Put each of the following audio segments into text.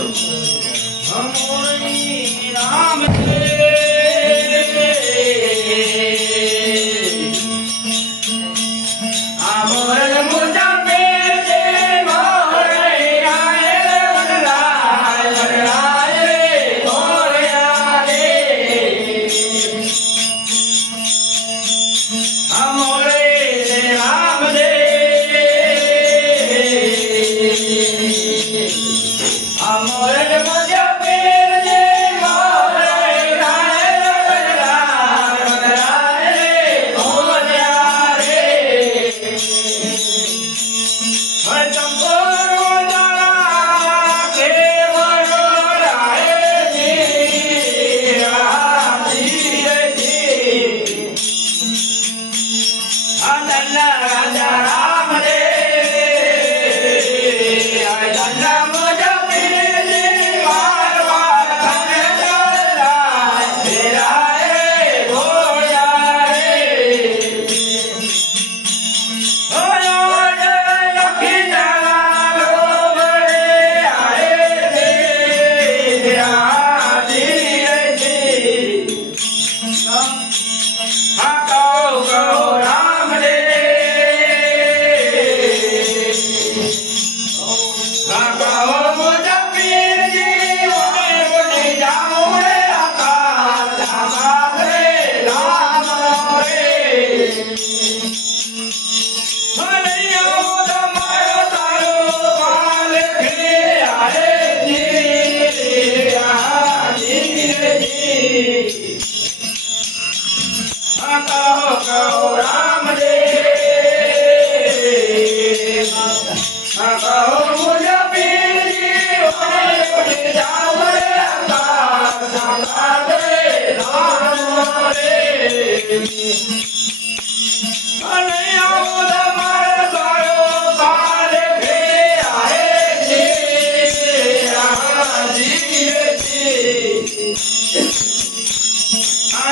Awesome. Hey.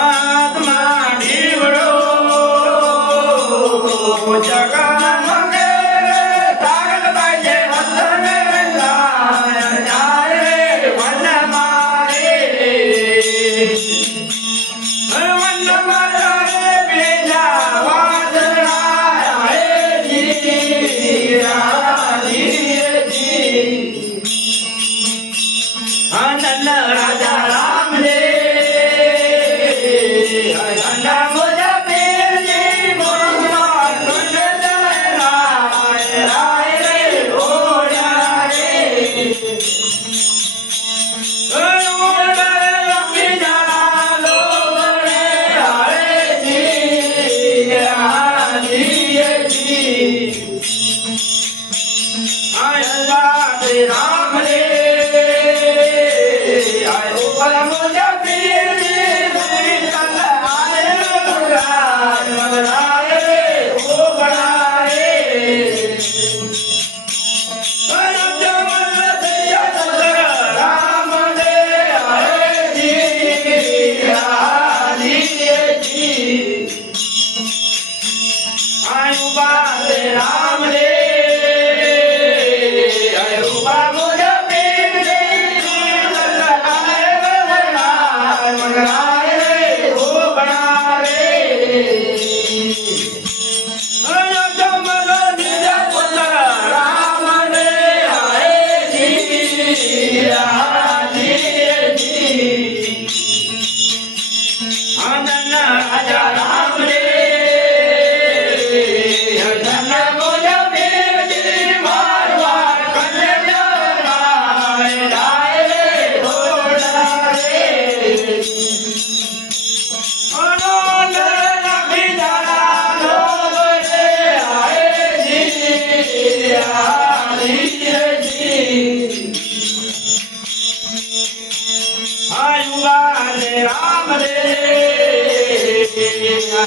મહાત્મા દીવડો જગા Mama.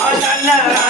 Oh, no! la.